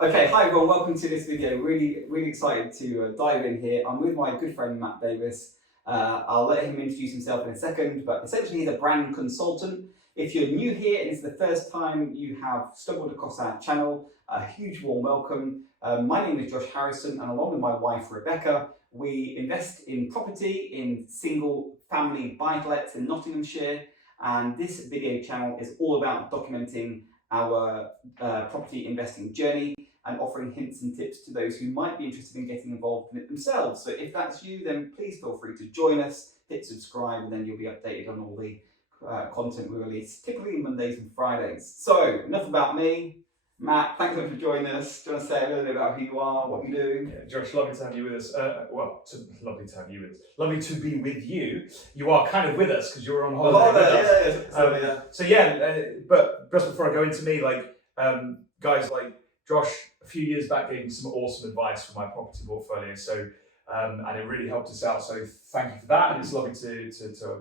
Okay, hi everyone, welcome to this video. Really excited to dive in here. I'm with my good friend Matt Davies. I'll let him introduce himself in a second, but essentially he's a brand consultant. If you're new here and it's the first time you have stumbled across our channel, a huge warm welcome. My name is Josh Harrison, and along with my wife Rebecca, we invest in property in single family buy-to-lets in Nottinghamshire, and this video channel is all about documenting our property investing journey and offering hints and tips to those who might be interested in getting involved in it themselves. So if that's you, then please feel free to join us, hit subscribe, and then you'll be updated on all the content we release, typically Mondays and Fridays. So enough about me. Matt, thanks for joining us. Do you want to say a little bit about who you are, what you do? Yeah, Josh, lovely to have you with us. Lovely to have you with us. Lovely to be with you. You are kind of with us because you're on holiday. But just before I go into me, guys like Josh, a few years back gave me some awesome advice for my property portfolio. So, and it really helped us out. So thank you for that. And it's lovely to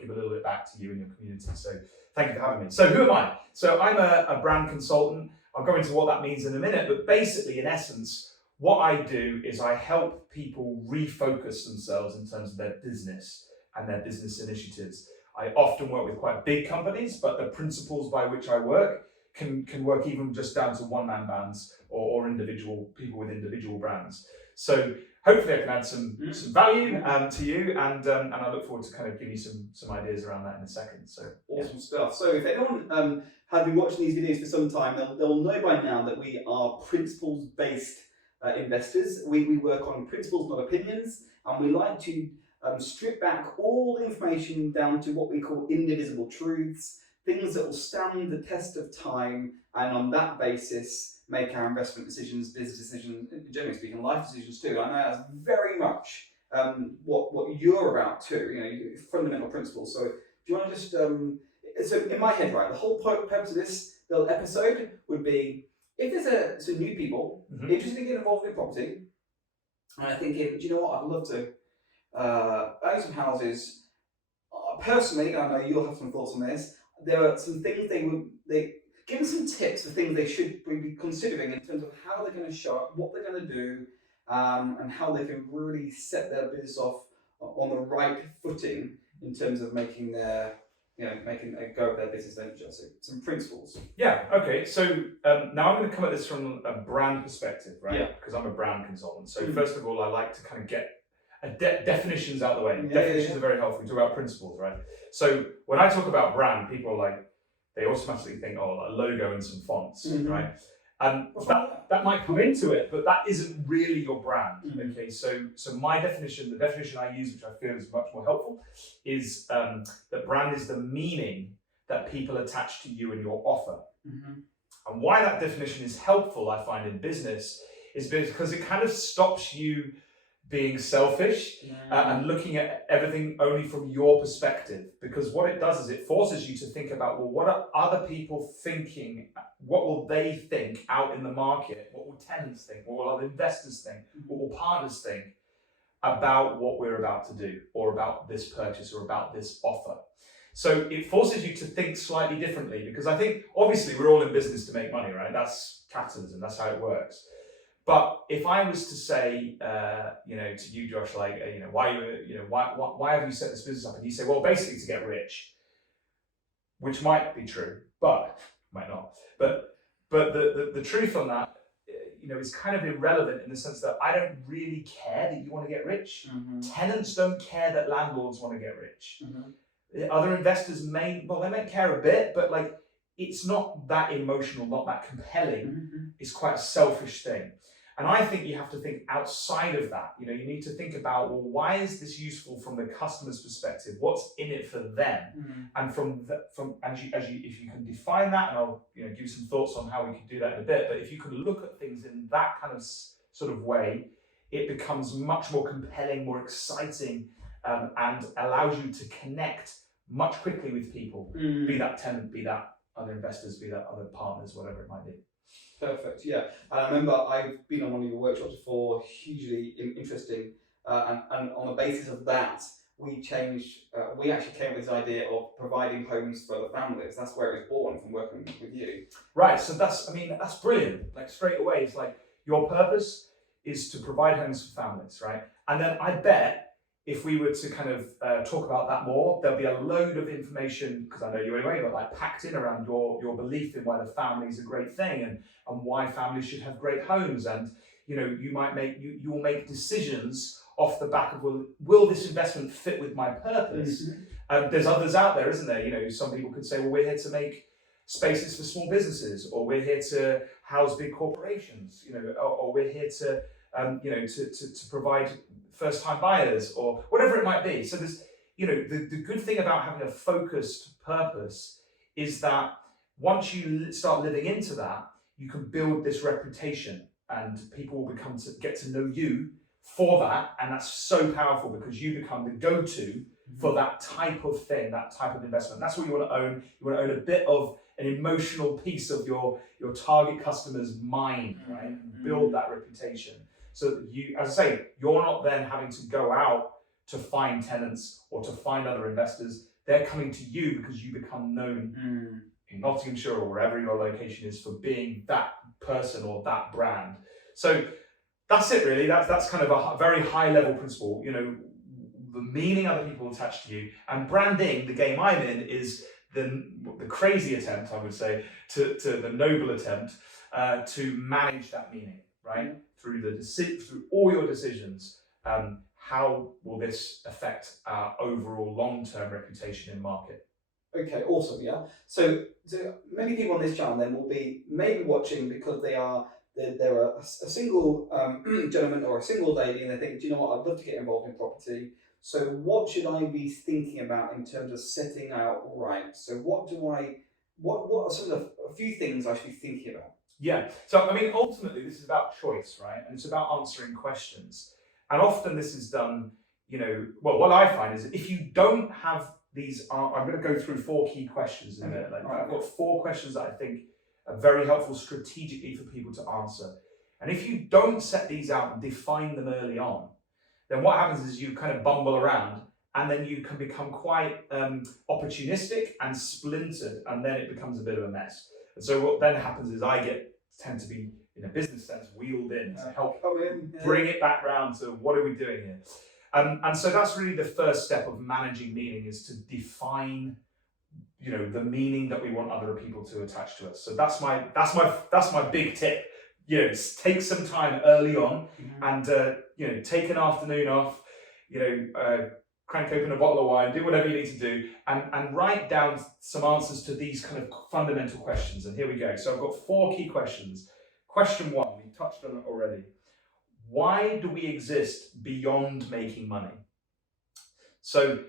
give a little bit back to you and your community. So thank you for having me. So who am I? So I'm a brand consultant. I'll go into what that means in a minute, but basically, in essence, what I do is I help people refocus themselves in terms of their business and their business initiatives. I often work with quite big companies, but the principles by which I work can work even just down to one-man bands or individual people with individual brands. So hopefully I can add some value to you, and I look forward to kind of give you some ideas around that in a second. So awesome stuff. So if anyone has been watching these videos for some time, they'll know by now that we are principles-based investors. We work on principles, not opinions, and we like to strip back all the information down to what we call indivisible truths, things that will stand the test of time, and on that basis make our investment decisions, business decisions, generally speaking, life decisions too. I know that's very much what you're about too, fundamental principles. So do you want to just, so in my head, right, the whole purpose of this little episode would be, if there's some new people interested in getting involved in property, and I'm thinking, do you know what, I'd love to own some houses. Personally, I know you'll have some thoughts on this, there are some things they give them some tips for things they should be considering in terms of how they're going to show up, what they're going to do, and how they can really set their business off on the right footing in terms of making a go of their business venture. So some principles. Yeah. Okay. So now I'm going to come at this from a brand perspective, right? Yeah. Because I'm a brand consultant. So first of all, I like to kind of get definitions out of the way. Yeah, definitions are very helpful. We talk about principles, right? So when I talk about brand, people are like, they automatically think, oh, a logo and some fonts, right? And that might come into it, but that isn't really your brand. Okay, so my definition, the definition I use, which I feel is much more helpful, is that brand is the meaning that people attach to you and your offer. And why that definition is helpful, I find, in business, is because it kind of stops you being selfish and looking at everything only from your perspective. Because what it does is it forces you to think about, well, what are other people thinking? What will they think out in the market? What will tenants think? What will other investors think? What will partners think about what we're about to do, or about this purchase, or about this offer? So it forces you to think slightly differently, because I think obviously we're all in business to make money, right? That's capitalism, that's how it works. But if I was to say, to you, Josh, why have you set this business up? And you say, well, basically to get rich, which might be true, but might not. But the truth on that, is kind of irrelevant in the sense that I don't really care that you want to get rich. Tenants don't care that landlords want to get rich. Other investors may care a bit, but it's not that emotional, not that compelling. It's quite a selfish thing. And I think you have to think outside of that. You need to think about, well, why is this useful from the customer's perspective? What's in it for them? And if you can define that, and I'll give you some thoughts on how we can do that in a bit. But if you can look at things in that kind of sort of way, it becomes much more compelling, more exciting, and allows you to connect much quickly with people. Be that tenant, be that other investors, be that other partners, whatever it might be. Perfect, yeah. And I remember I've been on one of your workshops before, hugely interesting, and on the basis of that, we actually came up with this idea of providing homes for the families. That's where it was born, from working with you. Right, so that's brilliant. Straight away, it's your purpose is to provide homes for families, right? And then I bet if we were to kind of talk about that more, there'll be a load of information, because I know you anyway, but like packed in around your belief in why the family is a great thing and why families should have great homes. And you'll make decisions off the back of, will this investment fit with my purpose? There's others out there, isn't there? Some people could say, well, we're here to make spaces for small businesses, or we're here to house big corporations, or we're here to provide first-time buyers, or whatever it might be. So there's, the good thing about having a focused purpose is that once you start living into that, you can build this reputation, and people will get to know you for that, and that's so powerful because you become the go-to for that type of thing, that type of investment. That's what you want to own. You want to own a bit of an emotional piece of your target customer's mind, right? Build that reputation. So that you, as I say, you're not then having to go out to find tenants or to find other investors. They're coming to you because you become known in Nottinghamshire or wherever your location is for being that person or that brand. So that's it really. That's kind of a very high level principle. The meaning other people attach to you, and branding, the game I'm in, is the crazy attempt, I would say, to the noble attempt to manage that meaning, right? Through all your decisions, how will this affect our overall long-term reputation in market? Okay, awesome, yeah. So many people on this channel then will be maybe watching because they're a single gentleman or a single lady, and they think, do you know what, I'd love to get involved in property. So what should I be thinking about in terms of setting out right? So what are some of a few things I should be thinking about? Yeah, so ultimately this is about choice, right? And it's about answering questions. And often this is done, what I find is if you don't have these, I'm going to go through 4 key questions in a minute. I've got 4 questions that I think are very helpful strategically for people to answer. And if you don't set these out and define them early on, then what happens is you kind of bumble around, and then you can become quite opportunistic and splintered, and then it becomes a bit of a mess. And so what then happens is I tend to be, in a business sense, wheeled in to help bring it back round to what are we doing here. And so that's really the first step of managing meaning, is to define, the meaning that we want other people to attach to us. So that's my big tip. Take some time early on, and take an afternoon off. Crank open a bottle of wine, do whatever you need to do, and write down some answers to these kind of fundamental questions. And here we go. So I've got 4 key questions. Question 1, we touched on it already. Why do we exist beyond making money? So,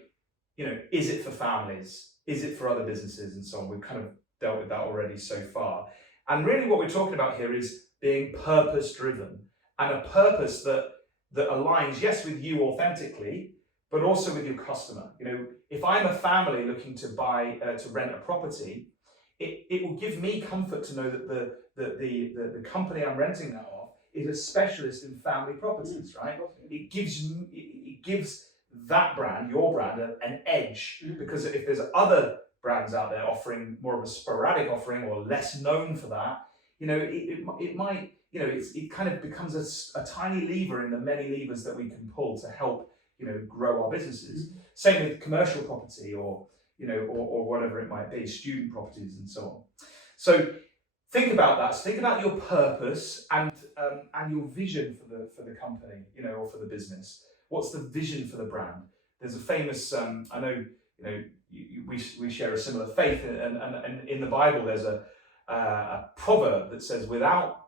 is it for families? Is it for other businesses and so on? We've kind of dealt with that already so far. And really what we're talking about here is being purpose-driven, and a purpose that aligns, yes, with you authentically, but also with your customer. If I'm a family looking to buy, to rent a property, it will give me comfort to know that the company I'm renting that off is a specialist in family properties, right? It gives that brand, your brand, an edge, because if there's other brands out there offering more of a sporadic offering or less known for that, it might, it kind of becomes a tiny lever in the many levers that we can pull to help grow our businesses. Same with commercial property or whatever it might be, student properties and so on. So think about that. So think about your purpose and your vision for the company, or for the business. What's the vision for the brand? There's a famous, I know, we share a similar faith, and in the Bible there's a proverb that says, without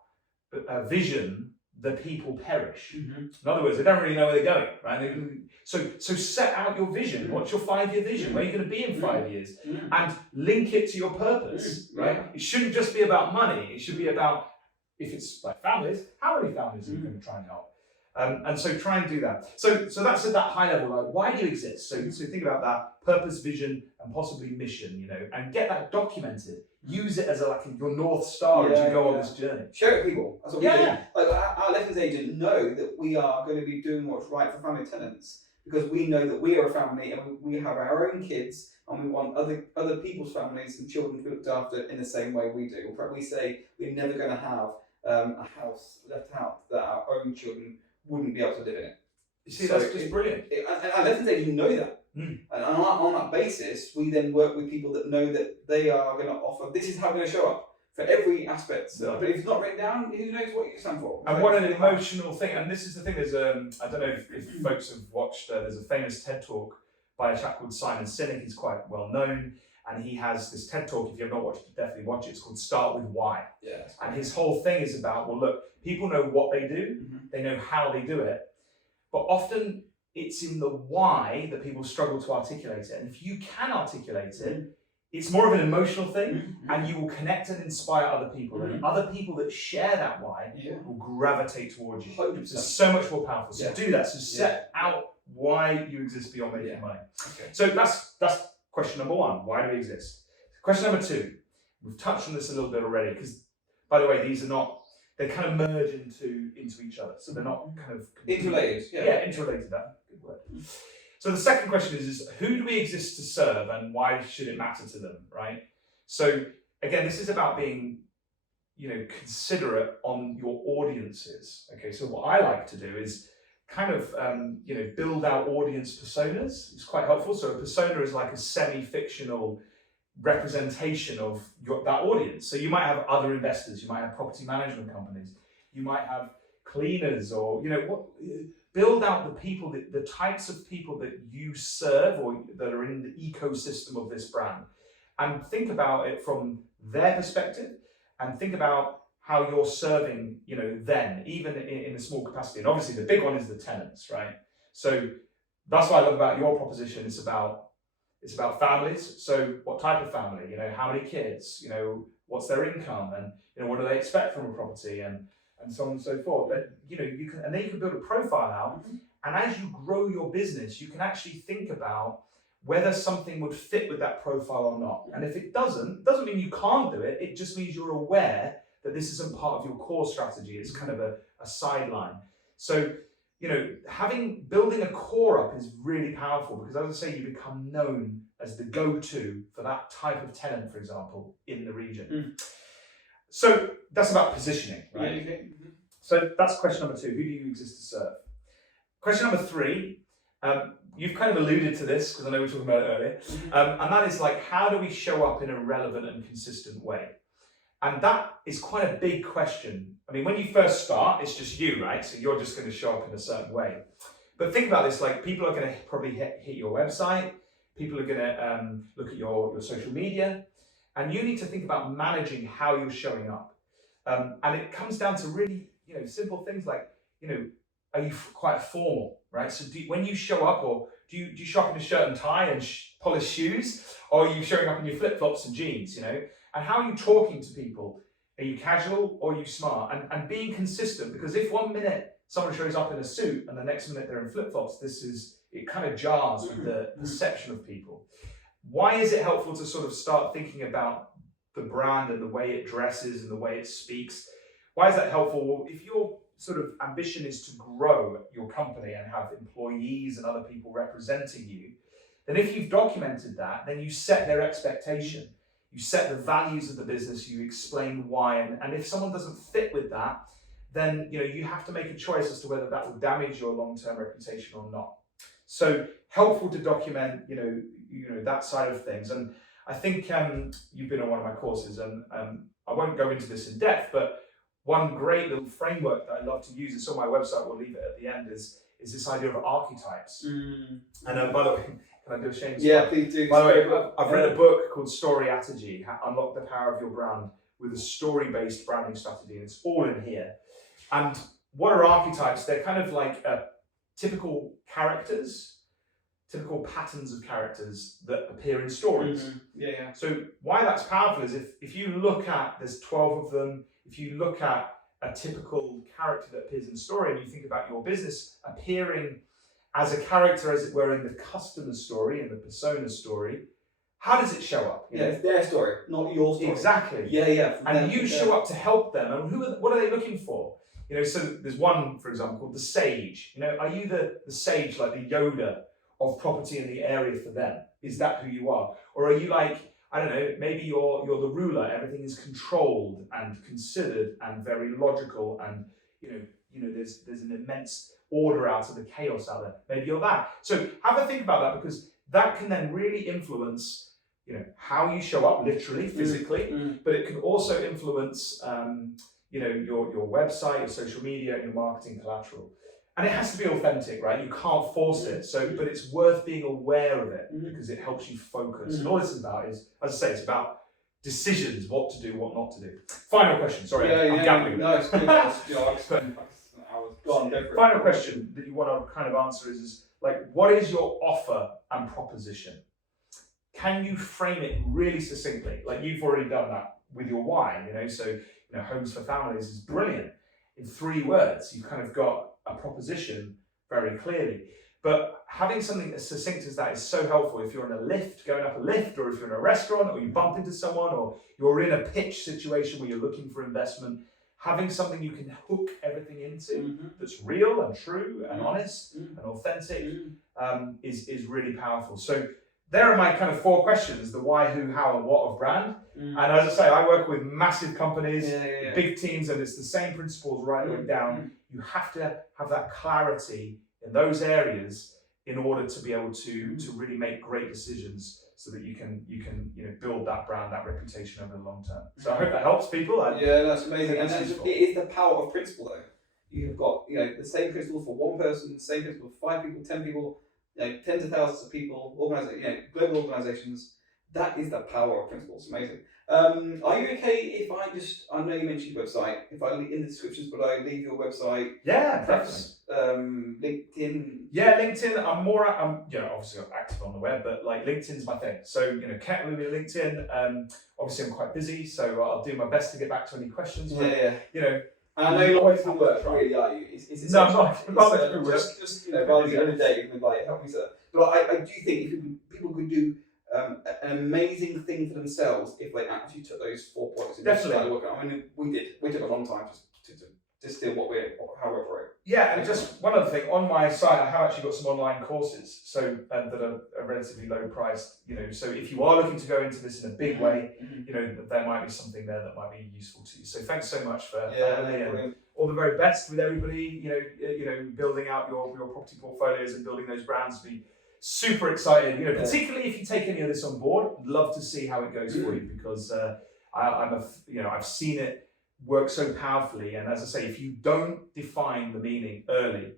a vision, the people perish. In other words, they don't really know where they're going, right? So set out your vision. What's your 5-year vision? Where are you going to be in 5 years? And link it to your purpose, right? It shouldn't just be about money. It should be about, if it's like families, how many families are you going to try and help? And so try and do that. So that's at that high level, like, why do you exist? So think about that purpose, vision, and possibly mission, and get that documented. Use it as your North Star as you go on this journey. Share it with people. That's what we do. Like our lettings agent know that we are going to be doing what's right for family tenants, because we know that we are a family and we have our own kids, and we want other people's families and children to be looked after in the same way we do. We say we're never going to have a own children wouldn't be able to live in it. You see, that's just brilliant. And at the stage, you know that. Mm. And on that basis, we then work with people that know that they are going to offer, this is how we're going to show up for every aspect. But if it's not written down, who knows what you stand for? And what an emotional thing. And this is the thing, there's I don't know if folks have watched, there's a famous TED Talk by a chap called Simon Sinek. He's quite well known. And he has this TED Talk, if you have not watched it, definitely watch it. It's called Start With Why. Yeah. And his whole thing is about, well, look, people know what they do, they know how they do it, but often it's in the why that people struggle to articulate it. And if you can articulate it, it's more of an emotional thing, and you will connect and inspire other people. And other people that share that why will gravitate towards you. 100%. So it's so much more powerful. So do that. So set out why you exist beyond making money. Okay. So that's question number one. Why do we exist? Question number two. We've touched on this a little bit already, because, by the way, these are not, they kind of merge into each other. So they're not kind of interrelated. Yeah, interrelated. That's a good word. So the second question is who do we exist to serve, and why should it matter to them, right? So again, this is about being, considerate on your audiences. Okay, so what I like to do is kind of, build out audience personas. It's quite helpful. So a persona is like a semi-fictional representation of that audience. So you might have other investors, you might have property management companies, you might have cleaners, or build out the people, the types of people that you serve or that are in the ecosystem of this brand, and think about it from their perspective, and think about how you're serving, them, even in a small capacity. And obviously the big one is the tenants, right? So that's what I love about your proposition. It's about families. So what type of family, how many kids, what's their income, and what do they expect from a property, and so on and so forth. But you can, and then you can build a profile out. And as you grow your business, you can actually think about whether something would fit with that profile or not. And if it doesn't mean you can't do it. It just means you're aware that this isn't part of your core strategy. It's kind of a sideline. So, building a core up is really powerful, because as I say, you become known as the go-to for that type of tenant, for example, in the region. So that's about positioning, right? Yeah, okay. So that's question number two. Who do you exist to serve? Question number three, you've kind of alluded to this, because I know we were talking about it earlier, and that is how do we show up in a relevant and consistent way? And that is quite a big question. I mean, when you first start, it's just you, right? So you're just going to show up in a certain way. But think about this, people are going to probably hit your website, people are going to look at your social media, and you need to think about managing how you're showing up. And it comes down to really, simple things like, are you quite formal, right? So when you show up, or do you show up in a shirt and tie and polished shoes, or are you showing up in your flip-flops and jeans, And how are you talking to people? Are you casual or are you smart? And being consistent, because if 1 minute someone shows up in a suit and the next minute they're in flip-flops, it kind of jars with the perception of people. Why is it helpful to sort of start thinking about the brand and the way it dresses and the way it speaks? Why is that helpful? Well, if your sort of ambition is to grow your company and have employees and other people representing you, then if you've documented that, then you set their expectation. You set the values of the business, you explain why, and if someone doesn't fit with that, then you have to make a choice as to whether that will damage your long-term reputation or not. So helpful to document, that side of things. And I think you've been on one of my courses, and I won't go into this in depth, but one great little framework that I love to use, it's on my website, we'll leave it at the end, is this idea of archetypes. And by the way, can I do a shameless Yeah, plug? please do. By the way, I've read a book called Storyology, Unlock the Power of Your Brand with a story-based branding strategy, and it's all in here. And what are archetypes? They're kind of like typical characters, typical patterns of characters that appear in stories. Yeah. So why that's powerful is if you look at, there's 12 of them, if you look at a typical character that appears in the story, and you think about your business appearing as a character, as it were, in the customer story, in the persona story, how does it show up? It's their story, not your story. Exactly. Yeah. And you show up to help them, and what are they looking for? So there's one, for example, called the sage. Are you the sage, like the Yoda of property in the area for them? Is that who you are? Or are you like, I don't know, maybe you're the ruler, everything is controlled and considered and very logical, and there's there's an immense order out of the chaos out there. Maybe you're that. So have a think about that, because that can then really influence, how you show up literally, physically, but it can also influence, your website, your social media, your marketing collateral. And it has to be authentic, right? You can't force it. So, but it's worth being aware of it, because it helps you focus. And all this is about is, as I say, it's about decisions, what to do, what not to do. Final question. Sorry, I'm gabbling. No, it's good. Final question that you want to kind of answer is like, what is your offer and proposition? Can you frame it really succinctly? Like you've already done that with your why, so Homes for Families is brilliant. In 3 words, you've kind of got a proposition very clearly. But having something as succinct as that is so helpful if you're in a lift, going up a lift, or if you're in a restaurant, or you bump into someone, or you're in a pitch situation where you're looking for investment. Having something you can hook everything into that's real and true and honest and authentic is really powerful. So there are my kind of 4 questions: the why, who, how, and what of brand. And as I say, I work with massive companies, big teams, and it's the same principles right the way down. You have to have that clarity in those areas in order to be able to really make great decisions, so that you can build that brand, that reputation over the long term. So I hope that helps people. That's amazing. And it is the power of principle, though. You have got the same principle for one person, the same principle for 5 people, 10 people, tens of thousands of people, global organizations. That is the power of principles. Amazing. Are you okay if I know you mentioned your website, if I in the descriptions below leave your website? Yeah, perhaps LinkedIn. Yeah, LinkedIn. I'm obviously I'm active on the web, but like LinkedIn's my thing. So connect with me on LinkedIn. Obviously I'm quite busy, so I'll do my best to get back to any questions. But, I know you're always at work, really, are you? No, I'm not. Just rather than a day, you can like, help me, sir. But I do think if people could do an amazing thing for themselves if they actually took those 4 points. Definitely. I mean, we took a long time to distill how we operate. Yeah, and just one other thing, on my site I have actually got some online courses, so that are relatively low priced. So if you are looking to go into this in a big way, there might be something there that might be useful to you. So thanks so much for having me, and all the very best with everybody. Building out your property portfolios and building those brands. Be super excited. Particularly if you take any of this on board. I'd love to see how it goes for you, because I've seen it work so powerfully. And as I say, if you don't define the meaning early,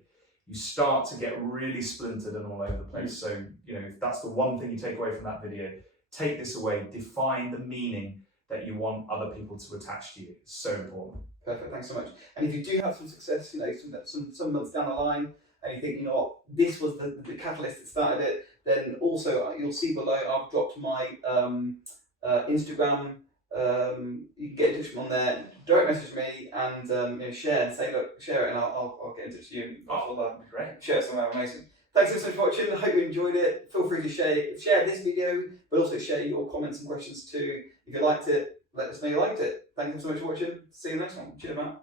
you start to get really splintered and all over the place. So if that's the one thing you take away from that video, take this away. Define the meaning that you want other people to attach to you. It's so important. Perfect. Thanks so much. And if you do have some success, some months down the line, and you think, this was the catalyst that started it, then also you'll see below I've dropped my Instagram. You can get in touch with me on there, direct message me, and share and say, look, share it, and I'll get in touch with you. Great. Share it somewhere. Amazing. Thanks so much for watching. I hope you enjoyed it. Feel free to share this video, but also share your comments and questions too. If you liked it, let us know you liked it. Thank you so much for watching. See you next one. Cheers, man.